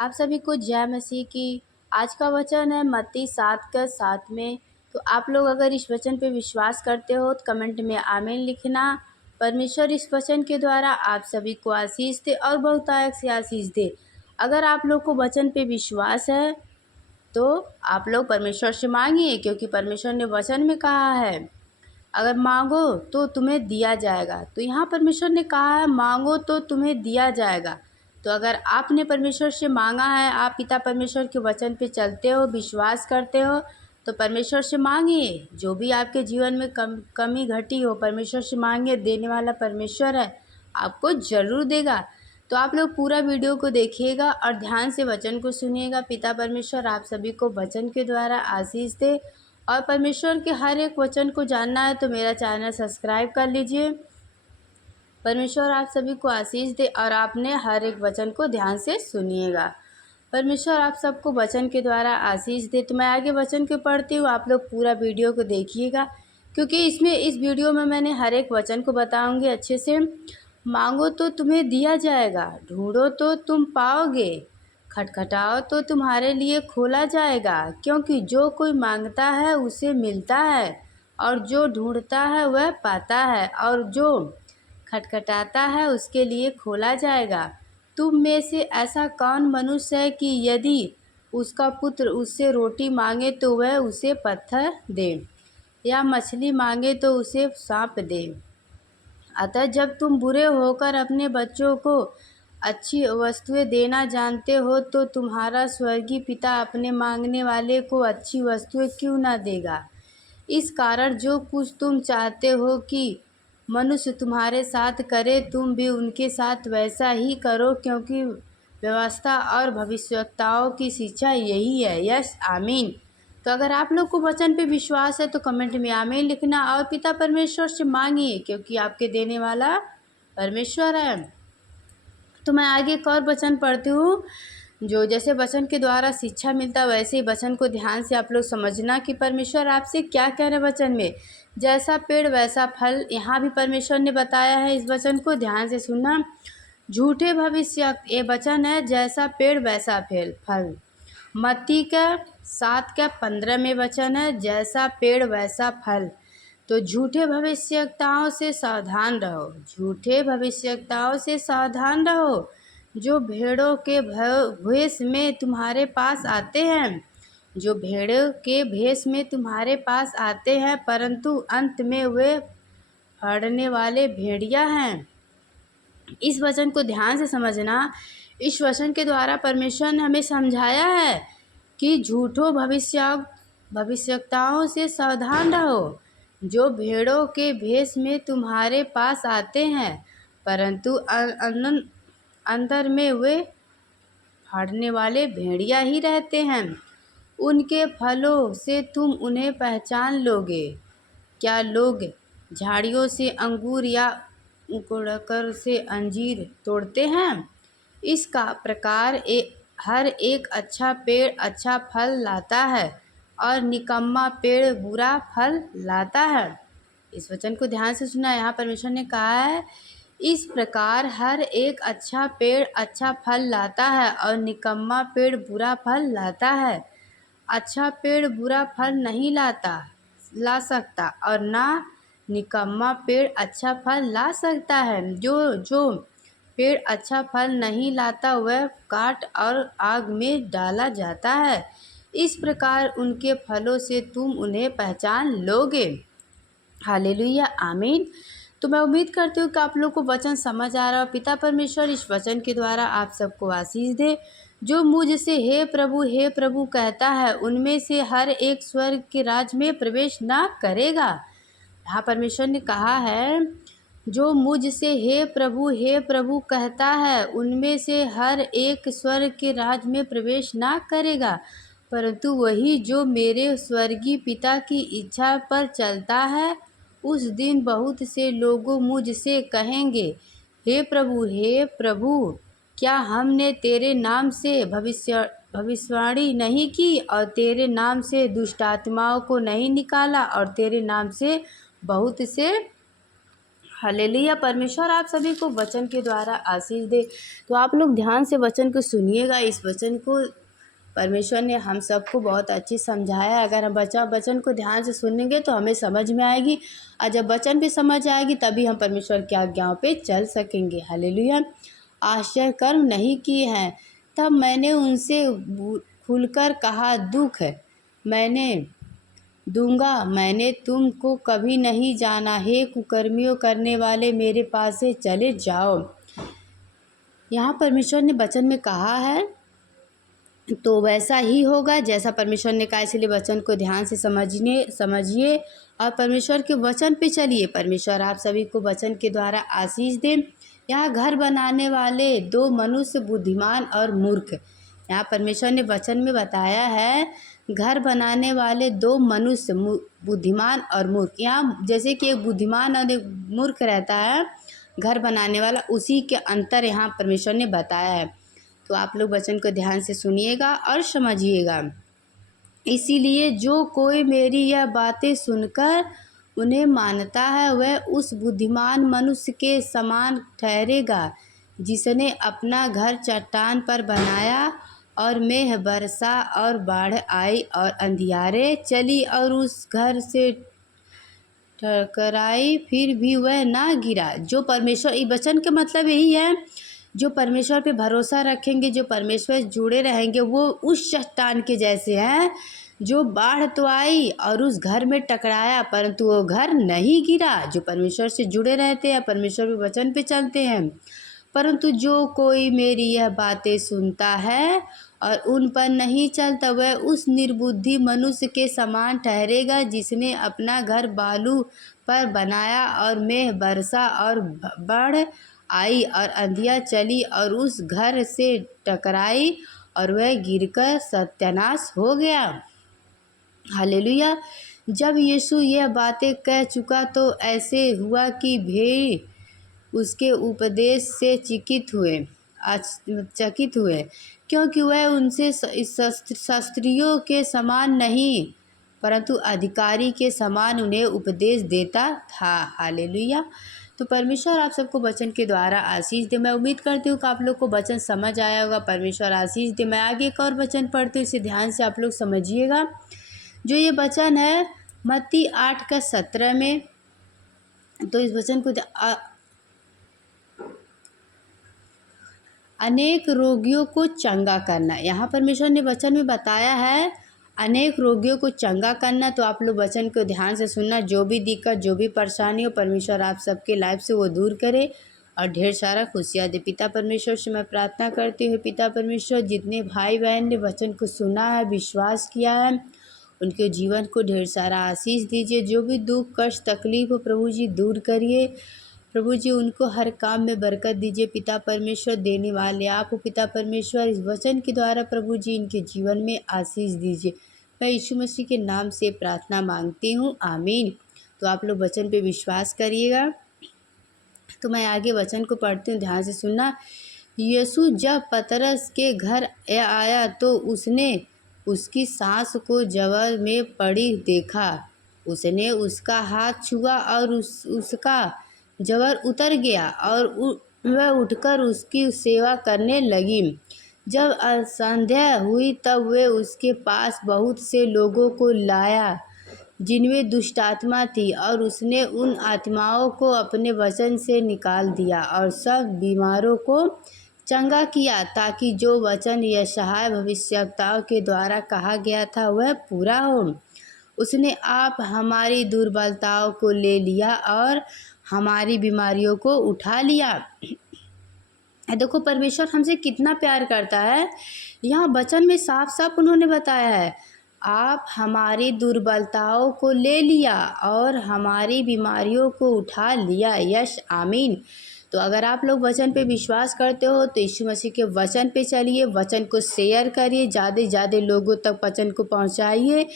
आप सभी को जय मसीह की। आज का वचन है मत्ती 7:7 में। तो आप लोग अगर इस वचन पे विश्वास करते हो तो कमेंट में आमीन लिखना। परमेश्वर इस वचन के द्वारा आप सभी को आशीष दे और बहुतायत से आशीष दे। अगर आप लोग को वचन पे विश्वास है तो आप लोग परमेश्वर से मांगिए, क्योंकि परमेश्वर ने वचन में कहा है अगर मांगो तो तुम्हें दिया जाएगा। तो यहाँ परमेश्वर ने कहा है मांगो तो तुम्हें दिया जाएगा। तो अगर आपने परमेश्वर से मांगा है, आप पिता परमेश्वर के वचन पे चलते हो, विश्वास करते हो, तो परमेश्वर से मांगिए। जो भी आपके जीवन में कमी घटी हो, परमेश्वर से मांगिए। देने वाला परमेश्वर है, आपको ज़रूर देगा। तो आप लोग पूरा वीडियो को देखिएगा और ध्यान से वचन को सुनिएगा। पिता परमेश्वर आप सभी को वचन के द्वारा आशीष दे। और परमेश्वर के हर एक वचन को जानना है तो मेरा चैनल सब्सक्राइब कर लीजिए। परमेश्वर आप सभी को आशीष दे और आपने हर एक वचन को ध्यान से सुनिएगा। परमेश्वर आप सबको वचन के द्वारा आशीष दे। तो मैं आगे वचन को पढ़ती हूँ, आप लोग पूरा वीडियो को देखिएगा, क्योंकि इस वीडियो में मैंने हर एक वचन को बताऊँगी अच्छे से। मांगो तो तुम्हें दिया जाएगा, ढूंढो तो तुम पाओगे, खटखटाओ तो तुम्हारे लिए खोला जाएगा। क्योंकि जो कोई मांगता है उसे मिलता है, और जो ढूंढता है वह पाता है, और जो खटखटाता है उसके लिए खोला जाएगा। तुम में से ऐसा कौन मनुष्य है कि यदि उसका पुत्र उससे रोटी मांगे तो वह उसे पत्थर दे, या मछली मांगे तो उसे सांप दे? अतः जब तुम बुरे होकर अपने बच्चों को अच्छी वस्तुएं देना जानते हो, तो तुम्हारा स्वर्गीय पिता अपने मांगने वाले को अच्छी वस्तुएं क्यों ना देगा। इस कारण जो कुछ तुम चाहते हो कि मनुष्य तुम्हारे साथ करे, तुम भी उनके साथ वैसा ही करो, क्योंकि व्यवस्था और भविष्यवक्ताओं की शिक्षा यही है। यस, आमीन। तो अगर आप लोग को वचन पे विश्वास है तो कमेंट में आमीन लिखना और पिता परमेश्वर से मांगिए, क्योंकि आपके देने वाला परमेश्वर है। तो मैं आगे एक और वचन पढ़ती हूँ। जो जैसे वचन के द्वारा शिक्षा मिलता है, वैसे ही वचन को ध्यान से आप लोग समझना कि परमेश्वर आपसे क्या कह रहे हैं वचन में। जैसा पेड़ वैसा फल, यहाँ भी परमेश्वर ने बताया है। इस वचन को ध्यान से सुनना। झूठे भविष्य, ये वचन है जैसा पेड़ वैसा फल। मत्ती का 7:15 में वचन है जैसा पेड़ वैसा फल। तो झूठे भविष्यवक्ताओं से सावधान रहो, झूठे भविष्यवक्ताओं से सावधान रहो, जो भेड़ों के भेष में तुम्हारे पास आते हैं, जो भेड़ों के भेष में तुम्हारे पास आते हैं, परंतु अंत में वे फाड़ने वाले भेड़िया हैं। इस वचन को ध्यान से समझना। इस वचन के द्वारा परमेश्वर ने हमें समझाया है कि झूठों भविष्यवक्ताओं से सावधान रहो, जो भेड़ों के भेष में तुम्हारे पास आते हैं, परंतु अंदर में वे फाड़ने वाले भेड़िया ही रहते हैं। उनके फलों से तुम उन्हें पहचान लोगे। क्या लोग झाड़ियों से अंगूर या उकड़कर से अंजीर तोड़ते हैं? इसका प्रकार हर एक अच्छा पेड़ अच्छा फल लाता है, और निकम्मा पेड़ बुरा फल लाता है। इस वचन को ध्यान से सुना। यहाँ परमेश्वर ने कहा है इस प्रकार हर एक अच्छा पेड़ अच्छा फल लाता है, और निकम्मा पेड़ बुरा फल लाता है। अच्छा पेड़ बुरा फल नहीं ला सकता, और ना निकम्मा पेड़ अच्छा फल ला सकता है। जो पेड़ अच्छा फल नहीं लाता वह काट और आग में डाला जाता है। इस प्रकार उनके फलों से तुम उन्हें पहचान लोगे। हालेलुया, आमीन। तो मैं उम्मीद करती हूँ कि आप लोग को वचन समझ आ रहा हो। पिता परमेश्वर इस वचन के द्वारा आप सबको आशीष दे। जो मुझसे हे प्रभु कहता है, उनमें से हर एक स्वर्ग के राज में प्रवेश ना करेगा। यहाँ परमेश्वर ने कहा है जो मुझसे हे प्रभु कहता है, उनमें से हर एक स्वर्ग के राज में प्रवेश ना करेगा, परंतु वही जो मेरे स्वर्गीय पिता की इच्छा पर चलता है। उस दिन बहुत से लोग मुझसे कहेंगे, हे प्रभु, क्या हमने तेरे नाम से भविष्यवाणी नहीं की, और तेरे नाम से दुष्ट आत्माओं को नहीं निकाला, और तेरे नाम से बहुत से हालेलुया। परमेश्वर आप सभी को वचन के द्वारा आशीष दे। तो आप लोग ध्यान से वचन को सुनिएगा। इस वचन को परमेश्वर ने हम सबको बहुत अच्छी समझाया है। अगर हम वचन को ध्यान से सुनेंगे तो हमें समझ में आएगी, और जब वचन पे समझ आएगी तभी हम परमेश्वर की आज्ञाओं पे चल सकेंगे। हालेलुया। आश्चर्य कर्म नहीं किए हैं, तब मैंने उनसे खुलकर कहा, दुख मैंने दूंगा, मैंने तुमको कभी नहीं जाना। हे कुकर्मियों करने वाले, मेरे पास से चले जाओ। यहाँ परमेश्वर ने वचन में कहा है तो वैसा ही होगा जैसा परमेश्वर ने कहा। इसलिए वचन को ध्यान से समझिए और परमेश्वर के वचन पे चलिए। परमेश्वर आप सभी को वचन के द्वारा आशीष दे। यहाँ घर बनाने वाले दो मनुष्य, बुद्धिमान और मूर्ख। यहाँ परमेश्वर ने वचन में बताया है घर बनाने वाले दो मनुष्य, बुद्धिमान और मूर्ख। यहाँ जैसे कि एक बुद्धिमान और एक मूर्ख रहता है घर बनाने वाला, उसी के अंतर यहाँ परमेश्वर ने बताया है। तो आप लोग वचन को ध्यान से सुनिएगा और समझिएगा। इसीलिए जो कोई मेरी यह बातें सुनकर उन्हें मानता है वह उस बुद्धिमान मनुष्य के समान ठहरेगा जिसने अपना घर चट्टान पर बनाया, और मेघ बरसा और बाढ़ आई और अंधियारे चली और उस घर से टकराई, फिर भी वह ना गिरा। जो परमेश्वर, ये वचन का मतलब यही है, जो परमेश्वर पे भरोसा रखेंगे, जो परमेश्वर से जुड़े रहेंगे, वो उस चट्टान के जैसे हैं जो बाढ़ तो आई और उस घर में टकराया परंतु वो घर नहीं गिरा। जो परमेश्वर से जुड़े रहते हैं, परमेश्वर के वचन पे चलते हैं। परंतु जो कोई मेरी यह बातें सुनता है और उन पर नहीं चलता वह उस निर्बुद्धि मनुष्य के समान ठहरेगा जिसने अपना घर बालू पर बनाया, और मेघ बरसा और बाढ़ आई और अंधिया चली और उस घर से टकराई और वह गिरकर सत्यानाश हो गया। हालेलुया। जब यीशु यह बातें कह चुका तो ऐसे हुआ कि भीड़ उसके उपदेश से चकित हुए, क्योंकि वह उनसे शास्त्रियों के समान नहीं परंतु अधिकारी के समान उन्हें उपदेश देता था। हालेलुया। तो परमेश्वर आप सबको वचन के द्वारा आशीष दे। मैं उम्मीद करती हूँ कि आप लोग को वचन समझ आया होगा। परमेश्वर आशीष दे। मैं आगे एक और वचन पढ़ती हूँ, इसे ध्यान से आप लोग समझिएगा। जो ये वचन है मत्ती 8:17 में, तो इस वचन को अनेक रोगियों को चंगा करना। यहाँ परमेश्वर ने वचन में बताया है अनेक रोगियों को चंगा करना। तो आप लोग वचन को ध्यान से सुनना। जो भी दिक्कत, जो भी परेशानी हो, परमेश्वर आप सबके लाइफ से वो दूर करे और ढेर सारा खुशियाँ दे। पिता परमेश्वर से मैं प्रार्थना करती हूँ, पिता परमेश्वर जितने भाई बहन ने वचन को सुना है, विश्वास किया है, उनके जीवन को ढेर सारा आशीष दीजिए। जो भी दुख, कष्ट, तकलीफ हो प्रभु जी दूर करिए। प्रभु जी उनको हर काम में बरकत दीजिए। पिता परमेश्वर देने वाले आप हो। पिता परमेश्वर इस वचन के द्वारा प्रभु जी इनके जीवन में आशीष दीजिए। मैं यीशु मसीह के नाम से प्रार्थना मांगती हूँ, आमीन। तो आप लोग वचन पे विश्वास करिएगा। तो मैं आगे वचन को पढ़ती हूँ, ध्यान से सुनना। यीशु जब पतरस के घर आया तो उसने उसकी सास को जबर में पड़ी देखा। उसने उसका हाथ छुआ और उसका जबर उतर गया और वह उठकर उसकी सेवा करने लगी। जब संध्या हुई तब वे उसके पास बहुत से लोगों को लाया जिनमें दुष्ट आत्मा थी, और उसने उन आत्माओं को अपने वचन से निकाल दिया और सब बीमारों को चंगा किया, ताकि जो वचन यशायाह भविष्यवक्ताओं के द्वारा कहा गया था वह पूरा हो। उसने आप हमारी दुर्बलताओं को ले लिया और हमारी बीमारियों को उठा लिया। देखो परमेश्वर हमसे कितना प्यार करता है। यहाँ वचन में साफ साफ उन्होंने बताया है, आप हमारी दुर्बलताओं को ले लिया और हमारी बीमारियों को उठा लिया। यश आमीन। तो अगर आप लोग वचन पे विश्वास करते हो तो यीशु मसीह के वचन पे चलिए, वचन को शेयर करिए, ज़्यादा से ज़्यादा लोगों तक वचन को पहुंचाइए।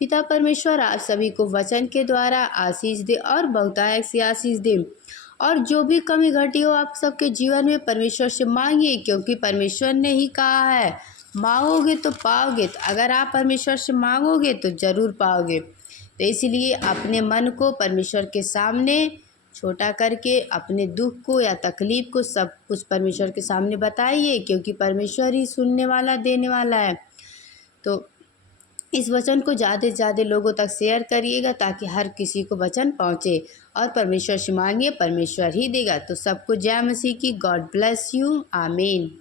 पिता परमेश्वर आप सभी को वचन के द्वारा आशीष दे और बहुतायत से आशीष दे। और जो भी कमी घटी हो आप सबके जीवन में परमेश्वर से मांगिए, क्योंकि परमेश्वर ने ही कहा है मांगोगे तो पाओगे। तो अगर आप परमेश्वर से मांगोगे तो ज़रूर पाओगे। तो इसलिए अपने मन को परमेश्वर के सामने छोटा करके अपने दुख को या तकलीफ़ को सब कुछ परमेश्वर के सामने बताइए, क्योंकि परमेश्वर ही सुनने वाला, देने वाला है। तो इस वचन को ज़्यादा से ज़्यादा लोगों तक शेयर करिएगा, ताकि हर किसी को वचन पहुँचे। और परमेश्वर से मांगिए, परमेश्वर ही देगा। तो सबको जय मसीह की। God bless you. आमीन।